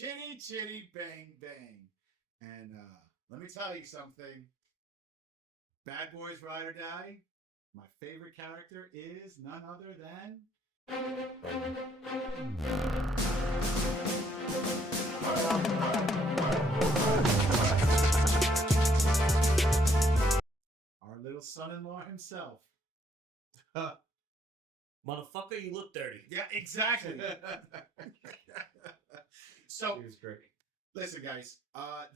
Chitty Chitty Bang Bang. And let me tell you something. Bad Boys Ride or Die. My favorite character is none other than our little son-in-law himself. Motherfucker, you look dirty. Yeah, exactly. So He was great. listen, guys.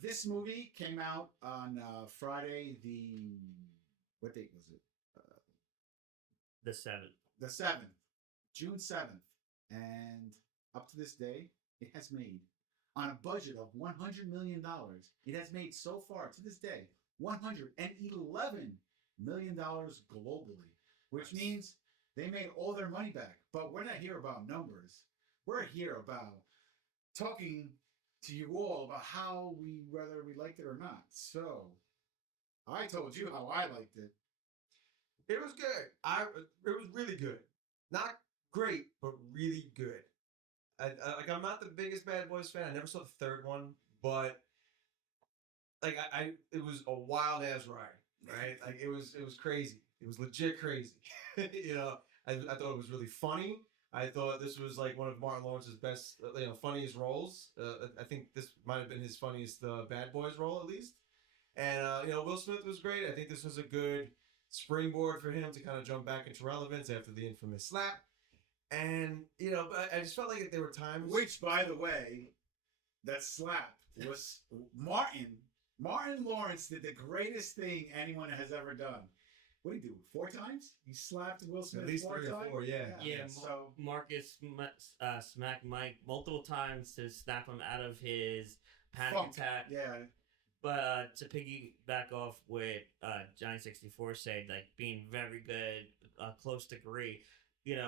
This movie came out on Friday. What date was it? The 7th. The 7th, June 7th, and up to this day, it has made on a budget of $100 million. It has made so far to this day $111 million globally, which means they made all their money back. But we're not here about numbers. We're here about talking to you all about how whether we liked it or not. So I told you how I liked it. It was good. It was really good. Not great, but really good. I'm not the biggest Bad Boys fan. I never saw the third one, but it was a wild ass ride, right? Like it was crazy. It was legit crazy. I thought it was really funny. I thought this was like one of Martin Lawrence's best, funniest roles. I think this might have been his funniest Bad Boys role at least. And Will Smith was great. I think this was a good springboard for him to kind of jump back into relevance after the infamous slap. And but I just felt like there were times. Which, by the way, that slap was Martin Lawrence did the greatest thing anyone has ever done. What did he do? 4 times? He slapped Will Smith at least 4 3 times? or 4, yeah. Yeah, so Marcus smacked Mike multiple times to snap him out of his panic funk. attack. Yeah. But to piggyback off what Johnny 64 said, like being very good, close to great, in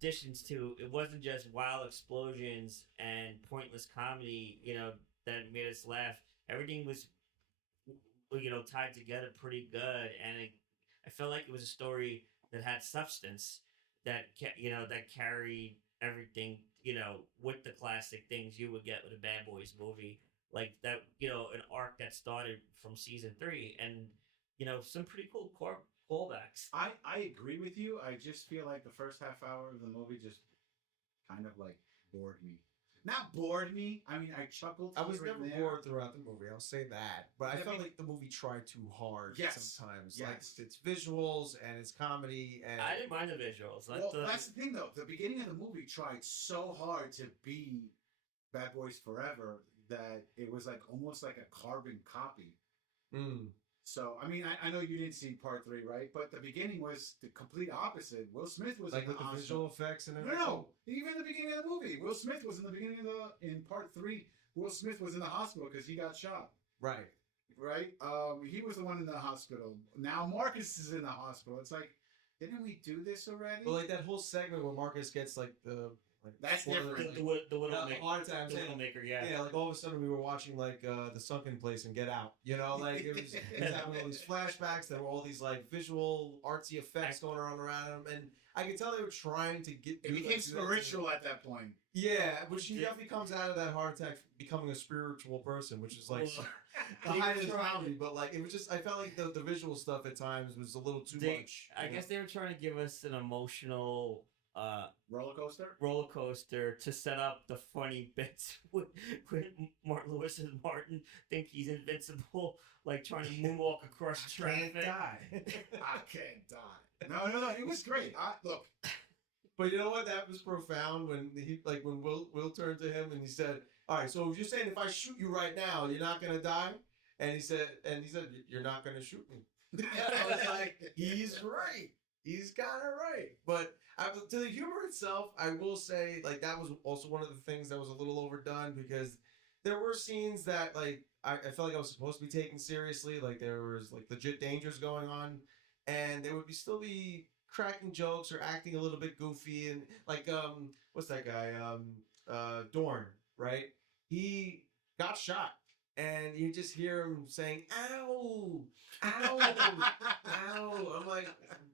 addition to, it wasn't just wild explosions and pointless comedy, that made us laugh. Everything was, tied together pretty good, and I felt like it was a story that had substance, that that carried everything, with the classic things you would get with a Bad Boys movie, like that, an arc that started from season 3, and some pretty cool callbacks. I agree with you. I just feel like the first half hour of the movie just kind of like bored me. Not bored me. I mean, I chuckled. I was here never and there. bored throughout the movie. I'll say that, but I Yeah, felt like the movie tried too hard Yes. sometimes. Yes. Like it's visuals and it's comedy, and I didn't mind the visuals. Well, that's the thing, though. The beginning of the movie tried so hard to be Bad Boys Forever that it was like almost like a carbon copy. So, I mean, I know you didn't see part 3, right? But the beginning was the complete opposite. Will Smith was like in with the hospital. visual effects and No, everything. no, even the beginning of the movie, Will Smith was in the beginning of in part 3. Will Smith was in the hospital because he got shot. Right. Right? He was the one in the hospital. Now Marcus is in the hospital. It's like, didn't we do this already? But like that whole segment where Marcus gets That's spoiler, different. the hard time the saying, Widowmaker, yeah. yeah, like all of a sudden we were watching like The Sunken Place and Get Out. Like it was having all these flashbacks. There were all these like visual artsy effects going around him, and I could tell they were trying to get. It became spiritual at that point. Yeah, but she definitely comes out of that heart attack becoming a spiritual person, which is like the height of his comedy. But like it was just, I felt like the visual stuff at times was a little too much. I guess they were trying to give us an emotional roller coaster to set up the funny bits with Martin Lewis and Martin think he's invincible, like trying to moonwalk across traffic. I can't die. No. It was great. Look. But you know what? That was profound when when Will turned to him and he said, "All right, so you're saying if I shoot you right now, you're not gonna die?" And he said, "You're not gonna shoot me." I was like, he's right. He's got it right. But to the humor itself, I will say like that was also one of the things that was a little overdone because there were scenes that like I felt like I was supposed to be taken seriously. Like there was like legit dangers going on, and they would still be cracking jokes or acting a little bit goofy and like what's that guy Dorn, right? He got shot and you just hear him saying ow ow ow. I'm like,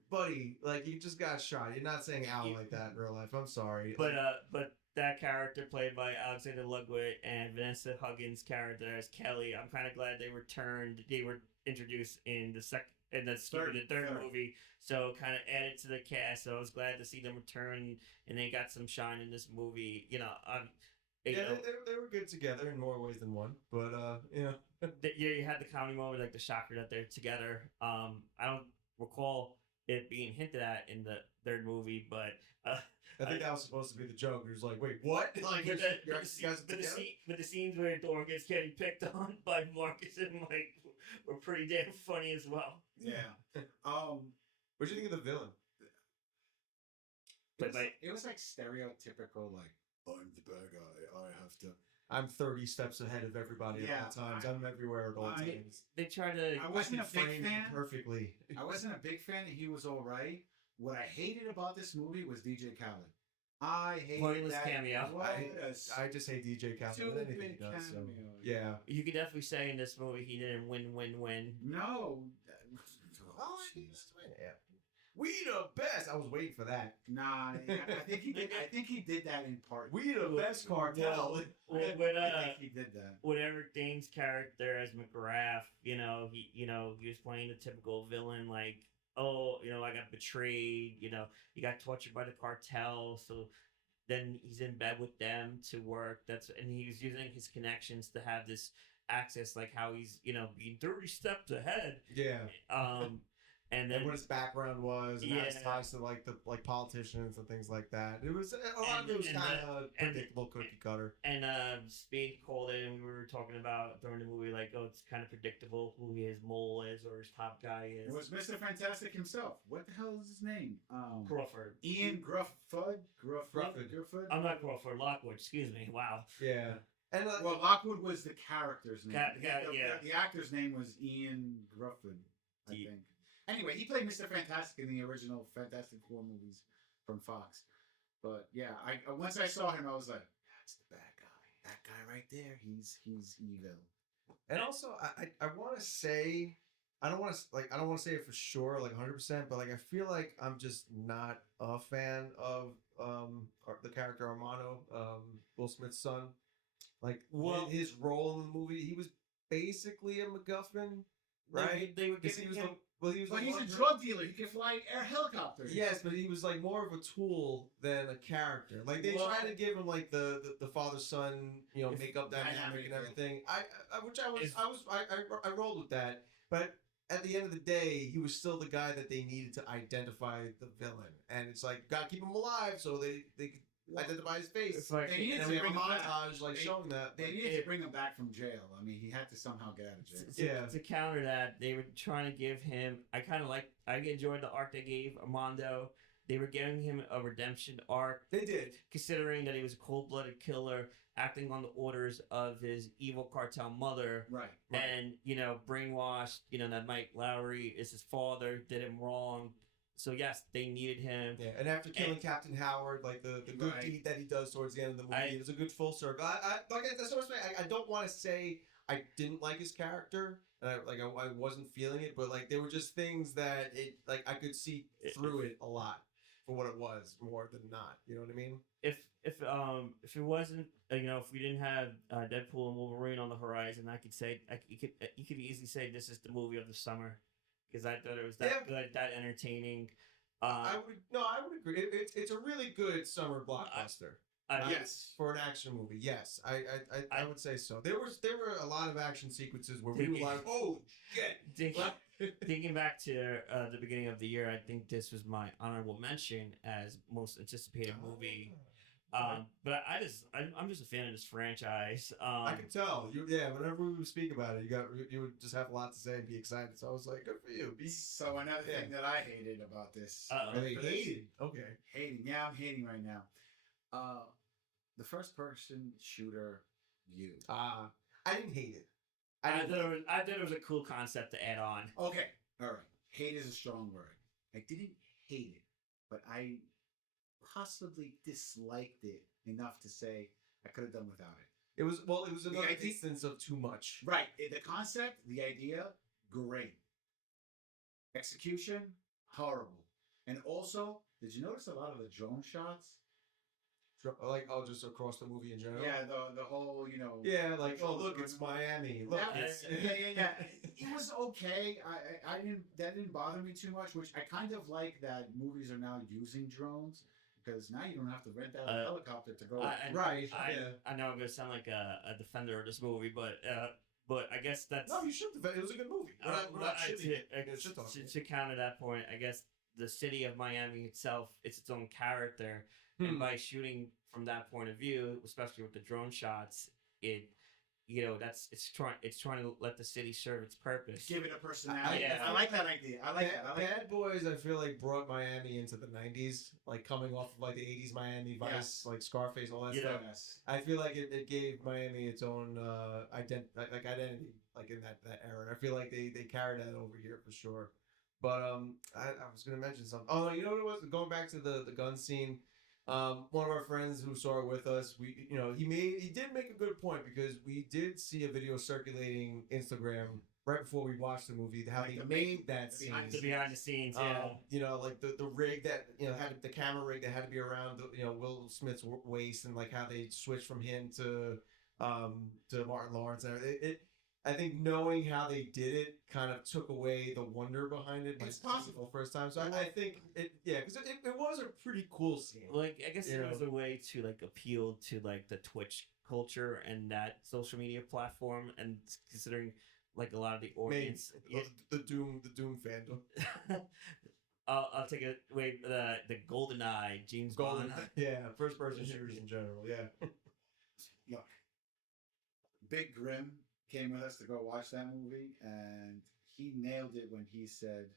buddy, like you just got shot, you're not saying ow like that in real life. I'm sorry. But that character played by Alexander Ludwig and Vanessa Hudgens' character as Kelly. I'm kind of glad they returned. They were introduced in the third movie, so kind of added to the cast. So I was glad to see them return, and they got some shine in this movie. You know, They were good together in more ways than one, but you had the comedy moment, like the shocker that they're together. I don't recall it being hinted at in the third movie, but I think that was supposed to be the joke. It was like, wait, what? Like, with together? the scenes where Thor gets getting picked on by Marcus and Mike were pretty damn funny as well. Yeah. What do you think of the villain? It was like stereotypical, like, I'm the bad guy. I have to. I'm 30 steps ahead of everybody at all times. I'm everywhere at all times. They try to. I wasn't a big fan. Perfectly. I wasn't a big fan. He was all right. What I hated about this movie was DJ Khaled. I hated Pointless that. cameo. I just hate DJ Khaled. Stupid Anything he does, so, cameo. yeah. You could definitely say in this movie he didn't win. No. Oh, yeah. We the best. I was waiting for that. Nah, I think he did. I think he did that in part. We the best cartel. When I think he did that. with Eric Dane's character as McGrath, he was playing the typical villain, like, oh, I got betrayed, he got tortured by the cartel, so then he's in bed with them to work. And he was using his connections to have this access, like how he's, being 30 steps ahead. Yeah. And then what his background was, and his Yeah. ties to like the politicians and things like that. It was a lot of it was kind of predictable, cookie cutter. And Spade called it, and we were talking about during the movie, like, oh, it's kind of predictable who his mole is or his top guy is. It was Mr. Fantastic himself. What the hell is his name? Crawford. Ian Grufford. I'm not Crawford. Lockwood. Excuse me. Wow. Yeah. And Well, Lockwood was the character's name. Yeah. The actor's name was Ian Grufford, I think. Anyway, he played Mr. Fantastic in the original Fantastic Four movies from Fox. But yeah, I once I saw him, I was like, that's the bad guy. That guy right there, he's evil. And also, I want to say, I don't want to say it for sure, like 100%, but like I feel like I'm just not a fan of the character Armando, Will Smith's son. Like, his role in the movie, he was basically a MacGuffin, right? They were Because giving he was him. But he's a drug dealer. He can fly air helicopters. Yes, but he was like more of a tool than a character. Like they tried to give him like the father son, makeup dynamic and everything. I rolled with that. But at the end of the day, he was still the guy that they needed to identify the villain. And it's like, gotta keep him alive so they could identify his face. It's like, They needed and to we have a bring him back. montage like showing that. They needed to bring him back from jail. I mean, he had to somehow get out of jail. To counter that, they were trying to give him. I enjoyed the arc they gave Armando. They were giving him a redemption arc. They did. Considering that he was a cold-blooded killer, acting on the orders of his evil cartel mother. Right. And, brainwashed, that Mike Lowry is his father, did him wrong. So, yes, they needed him. Yeah, and after killing Captain Howard, like the good deed that he does towards the end of the movie, it was a good full circle. That's what I'm saying. I don't want to say I didn't like his character, and I wasn't feeling it, but like there were just things that I could see through it a lot for what it was more than not. You know what I mean? If it wasn't, if we didn't have Deadpool and Wolverine on the horizon, I could say you could easily say this is the movie of the summer. Because I thought it was that good, that entertaining. I would agree. It's a really good summer blockbuster. Yes, for an action movie. Yes, I would say so. There were a lot of action sequences where we were like, oh shit. Thinking back to the beginning of the year, I think this was my honorable mention as most anticipated movie. But I'm just a fan of this franchise. I can tell. Whenever we would speak about it, you would just have a lot to say and be excited. So I was like, good for you. So another thing that I hated about this. Hated. Okay. Hating. Yeah, I'm hating right now. The first person shooter view. I didn't hate it. I thought it was a cool concept to add on. Okay. All right. Hate is a strong word. I didn't hate it, but I possibly disliked it enough to say I could have done without it. It was another instance of too much. Right. The concept, the idea, great. Execution, horrible. And also, did you notice a lot of the drone shots? Like, oh, just across the movie in general. Yeah, the whole Yeah, like, oh look, it's Miami. Look, Yeah, it's yeah. It was okay. I didn't that didn't bother me too much. Which I kind of like that movies are now using drones because now you don't have to rent out a helicopter to go. Right. I know I'm gonna sound like a defender of this movie, but I guess that's No, you should. It was a good movie. We're not shitting it. to counter that point, I guess the city of Miami itself, it's its own character, and by shooting from that point of view, especially with the drone shots, it's trying to let the city serve its purpose. Give it a personality. Yeah. I like that idea. I like that. Bad Boys, I feel like brought Miami into the '90s, like coming off of like the '80s Miami Vice, like Scarface, all that stuff. Yes. I feel like it gave Miami its own identity, like in that era. And I feel like they carried that over here for sure. But I was gonna mention something. Oh, you know what it was? Going back to the gun scene. One of our friends who saw it with us, he did make a good point because we did see a video circulating Instagram right before we watched the movie how they made that scene. The behind the scenes, yeah. Like the rig that had the camera rig that had to be around Will Smith's waist, and like how they switched from him to Martin Lawrence and everything. I think knowing how they did it kind of took away the wonder behind it. It's possible. First time, so I think because it was a pretty cool scene. Like I guess it was a way to like appeal to like the Twitch culture and that social media platform, and considering like a lot of the audience, the Doom fandom. I'll take it. Wait, the GoldenEye James Bond. Yeah, first person shooters in general. Yeah. Look, Big Grim came with us to go watch that movie, and he nailed it when he said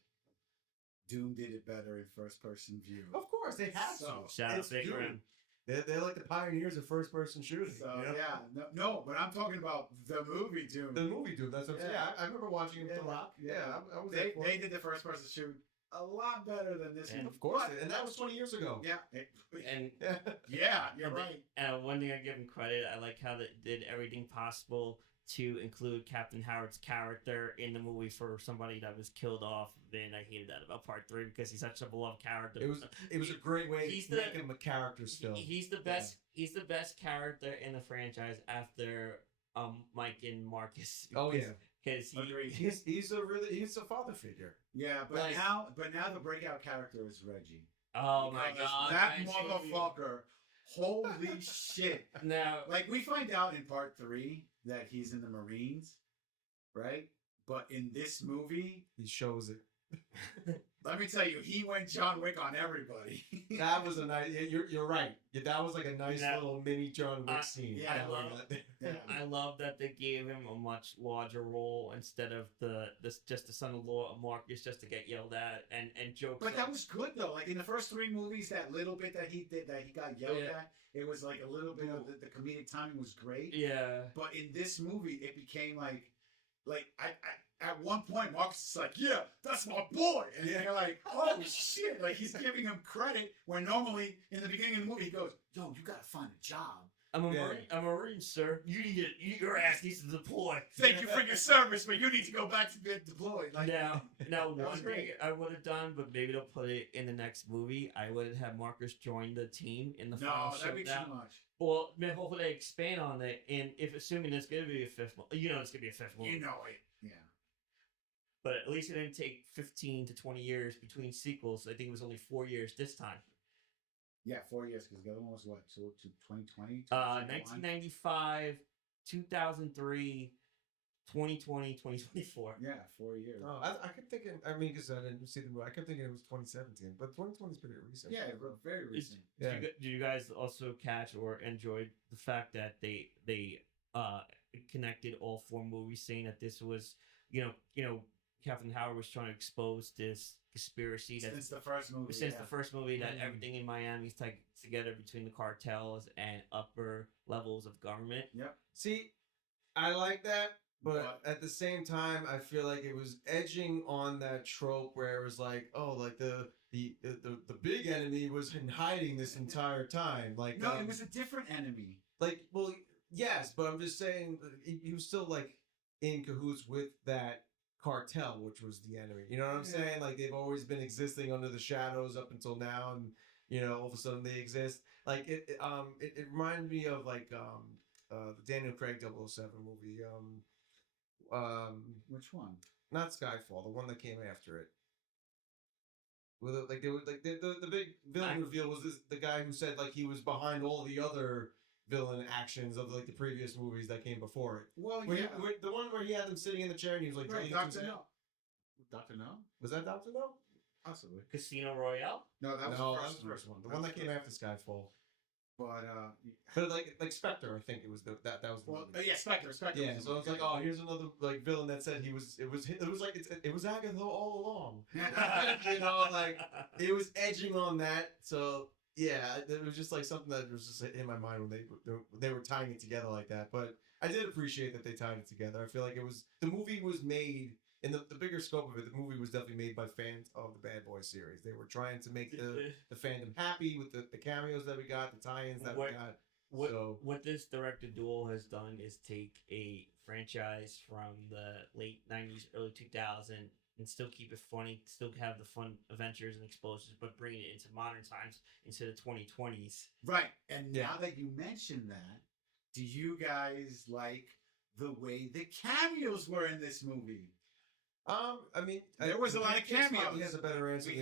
Doom did it better in first person view. Of course, they have to. Shout out Big Grim. They're like the pioneers of first person shooting. So no, but I'm talking about the movie Doom. The movie Doom. That's what I'm saying. Yeah, I remember watching it with The Rock. Yeah, I was. They did the first person shoot a lot better than this one. Of course, and that was 20 years ago. Yeah. And you're right. And one thing I give them credit, I like how they did everything possible to include Captain Howard's character in the movie for somebody that was killed off. Then I hated that about part 3 because he's such a beloved character. It was a great way to make him a character still. He's the best. Yeah. He's the best character in the franchise after Mike and Marcus. Oh yeah, because he's a father figure. Yeah, but now the breakout character is Reggie. Oh my god, that motherfucker! Holy shit! Now, like we find out in part 3 that he's in the Marines, right? But in this movie, he shows it. Let me tell you, he went John Wick on everybody. That was a nice. You're right. Yeah, that was like a nice little mini John Wick scene. Yeah, I love that they gave him a much larger role instead of just the son-in-law of Marcus just to get yelled at and jokes. But that was good though. Like in the first 3 movies, that little bit that he did that he got yelled at, it was like a little bit of the comedic timing was great. Yeah. But in this movie, it became like I at one point Marcus is like, yeah, that's my boy, and you're like, oh shit, like he's giving him credit when normally in the beginning of the movie he goes, yo, you gotta find a job. I'm a Marine, sir. Your ass needs to deploy. Thank you for your service, but you need to go back to get deployed. Like, now one thing I would have done, but maybe they'll put it in the next movie. I would have Marcus join the team in the final showdown. No, that'd be too much. Well, hopefully they expand on it, and if assuming it's gonna be a 5th, it's gonna be a 5th movie. You know it, yeah. But at least it didn't take 15 to 20 years between sequels. I think it was only 4 years this time. Yeah, 4 years, because the other one was what? So to 2020? 1995, 2003, 2020, 2024. Yeah, 4 years. Oh, I kept thinking. I mean, because I didn't see the movie. I kept thinking it was 2017, but 2020 is pretty recent. Yeah, very recent. Did you guys also catch or enjoy the fact that they connected all 4 movies, saying that this was Captain Howard was trying to expose this conspiracy since the first movie. That everything in Miami is tied together between the cartels and upper levels of government. Yep. See, I like that, but at the same time, I feel like it was edging on that trope where it was like, oh, like the big enemy was in hiding this entire time. Like no, it was a different enemy. Like, well, yes, but I'm just saying he was still like in cahoots with that cartel, which was the enemy. You know what I'm saying? Like they've always been existing under the shadows up until now, and all of a sudden they exist. Like it reminded me of like the Daniel Craig 007 movie. Which one? Not Skyfall, the one that came after it. With it, like they were like the big villain reveal was the guy who said like he was behind all the other villain actions of like the previous movies that came before it. Well, Where the one where he had them sitting in the chair and he was like right, drilling Doctor things No. out. Doctor No? Was that Doctor No? Possibly. Casino Royale. No, that was No, the that first was the first one. The That one was that the came first after Skyfall. But But like Spectre, I think it was that was the well, movie. yeah, Spectre. Yeah, so it's like, oh, here's another like villain that said it was like it was Agatha all along. You know, like it was edging on that. So yeah, it was just like something that was just in my mind when they were tying it together like that. But I did appreciate that they tied it together. I feel like the movie was made in the bigger scope of it. The movie was definitely made by fans of the Bad Boys series. They were trying to make the fandom happy with the cameos that we got, the tie-ins that we got. What this director duel has done is take a franchise from the late 90s, early 2000s, and still keep it funny, still have the fun adventures and explosions, but bring it into modern times, into the 2020s. Right. And now that you mention that, do you guys like the way the cameos were in this movie? I mean, there was a lot of cameos. He has a better answer. We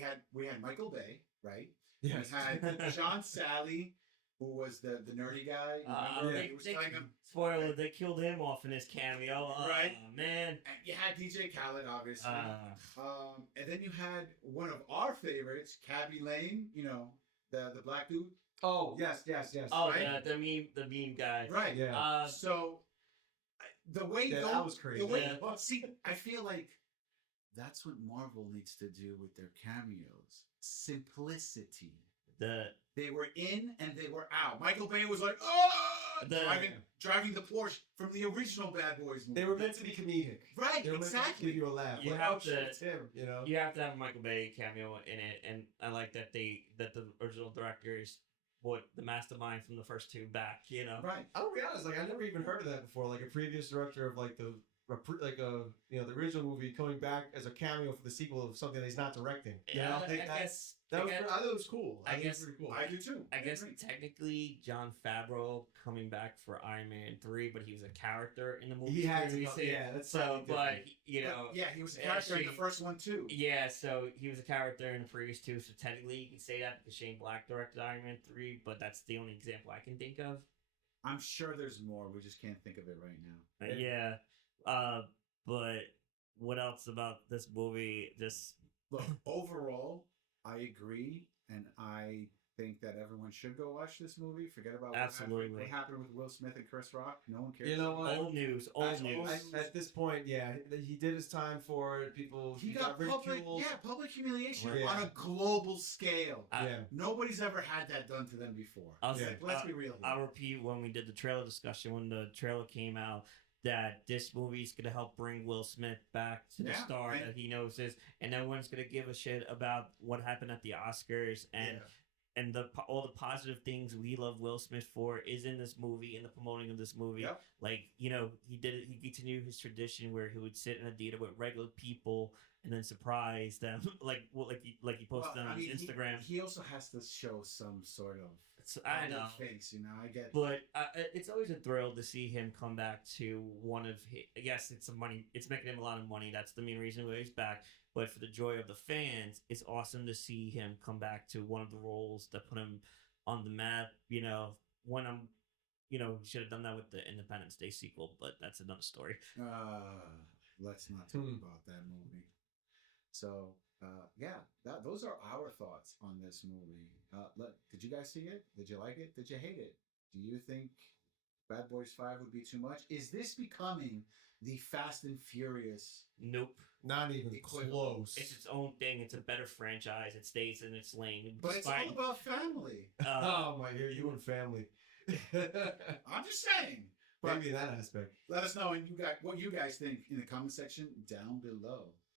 had Michael Bay, right? Yes. We had John Sally, who was the nerdy guy. Remember? He was telling him, spoiler, they killed him off in his cameo. Right. Man. And you had DJ Khaled, obviously. And then you had one of our favorites, Cabby Lane, you know, the black dude. Oh, yes. Oh, right? the meme guy. Right. Yeah. So the way that was crazy. See, I feel like that's what Marvel needs to do with their cameos. Simplicity. They were in and they were out. Michael Bay was like, driving the Porsche from the original Bad Boys movie. They were meant to be comedic. Right, they were exactly. Meant to give you a laugh. You like, have oh, shit, it's him, you know? You have to have a Michael Bay cameo in it, and I like that the original directors put the mastermind from the first two back, you know? Right. I'll be honest, like I never even heard of that before. Like a previous director of like the original movie coming back as a cameo for the sequel of something that he's not directing. Yeah, I thought it was cool. I guess it was pretty cool. I do too. I guess technically Jon Favreau coming back for Iron Man 3, but he was a character in the movie. He had to, that's so. But you know, he was a character in the first one too. Yeah, so he was a character in the previous two. So technically, you can say that because Shane Black directed Iron Man 3, but that's the only example I can think of. I'm sure there's more. We just can't think of it right now. Yeah. But what else about this movie? Just look, overall, I agree, and I think that everyone should go watch this movie. Forget about what happened with Will Smith and Chris Rock. No one cares. You know what? Old news. At this point, yeah, he did his time for it. People, he got ridiculed. public humiliation Yeah. on a global scale. Yeah. Nobody's ever had that done to them before. Let's be real. I'll repeat when we did the trailer discussion, when the trailer came out, that this movie's gonna help bring Will Smith back to the star that he knows is, and no one's gonna give a shit about what happened at the Oscars and all the positive things we love Will Smith for is in this movie, in the promoting of this movie. Yep. Like, you know, he continued his tradition where he would sit in a theater with regular people and then surprise them, like he posted on his Instagram. He also has to show some sort of I know face, you know. I get, but it's always a thrill to see him come back to one of his. Yes, it's making him a lot of money. That's the main reason why he's back. But for the joy of the fans, it's awesome to see him come back to one of the roles that put him on the map. You know, he should have done that with the Independence Day sequel, but that's another story. Let's not talk about that movie. So, those are our thoughts on this movie. Did you guys see it? Did you like it? Did you hate it? Do you think Bad Boys 5 would be too much? Is this becoming the Fast and Furious? Nope. Not even close. It's its own thing. It's a better franchise. It stays in its lane. But it's all about family. Oh my God, you and family. I'm just saying. Maybe in that aspect. Let us know what you guys think in the comment section down below.